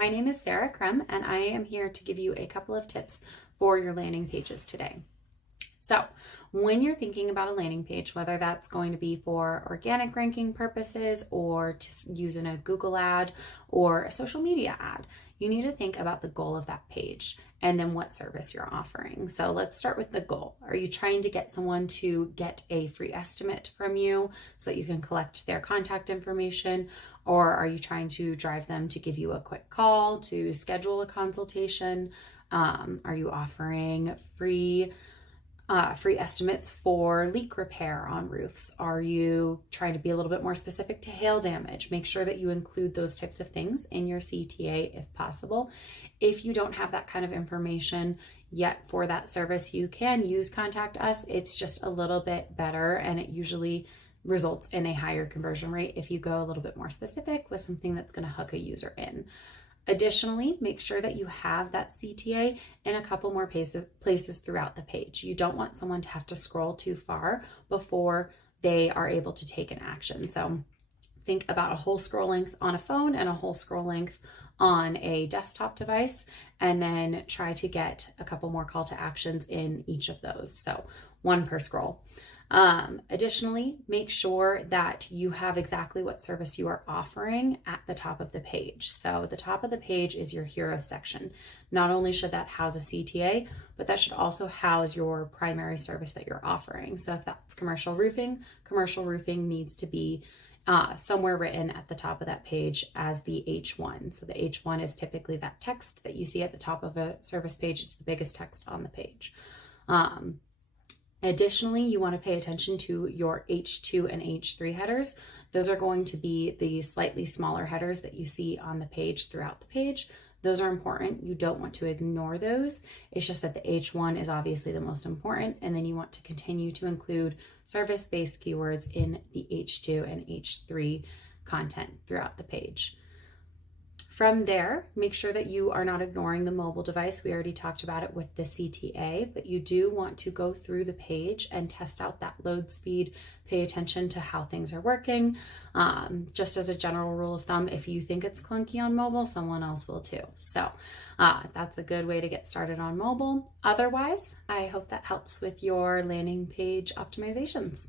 My name is 𝗁𝗃𝗃, and I am here to give you a couple of tips for your landing pages today. So when you're thinking about a landing page, whether that's going to be for organic ranking purposes or to use in a Google ad or a social media ad, you need to think about the goal of that page and then what service you're offering. So let's start with the goal. Are you trying to get someone to get a free estimate from you so that you can collect their contact information? Or are you trying to drive them to give you a quick call to schedule a consultation? Are you offering free estimates for leak repair on roofs? Are you trying to be a little bit more specific to hail damage? Make sure that you include those types of things in your CTA if possible. If you don't have that kind of information yet for that service, you can use Contact Us. It's just a little bit better, and it usually results in a higher conversion rate if you go a little bit more specific with something that's going to hook a user in. Additionally, make sure that you have that CTA in a couple more places throughout the page. You don't want someone to have to scroll too far before they are able to take an action. So think about a whole scroll length on a phone and a whole scroll length on a desktop device, and then try to get a couple more call to actions in each of those. So one per scroll. Additionally, make sure that you have exactly what service you are offering at the top of the page. So the top of the page is your hero section. Not only should that house a CTA, but that should also house your primary service that you're offering. So if that's commercial roofing needs to be somewhere written at the top of that page as the H1. So the H1 is typically that text that you see at the top of a service page. It's the biggest text on the page. Additionally, you want to pay attention to your H2 and H3 headers. Those are going to be the slightly smaller headers that you see on the page throughout the page. Those are important. You don't want to ignore those. It's just that the H1 is obviously the most important, and then you want to continue to include service-based keywords in the H2 and H3 content throughout the page. From there, make sure that you are not ignoring the mobile device. We already talked about it with the CTA, but you do want to go through the page and test out that load speed, pay attention to how things are working. Just as a general rule of thumb, if you think it's clunky on mobile, someone else will too. So that's a good way to get started on mobile. Otherwise, I hope that helps with your landing page optimizations.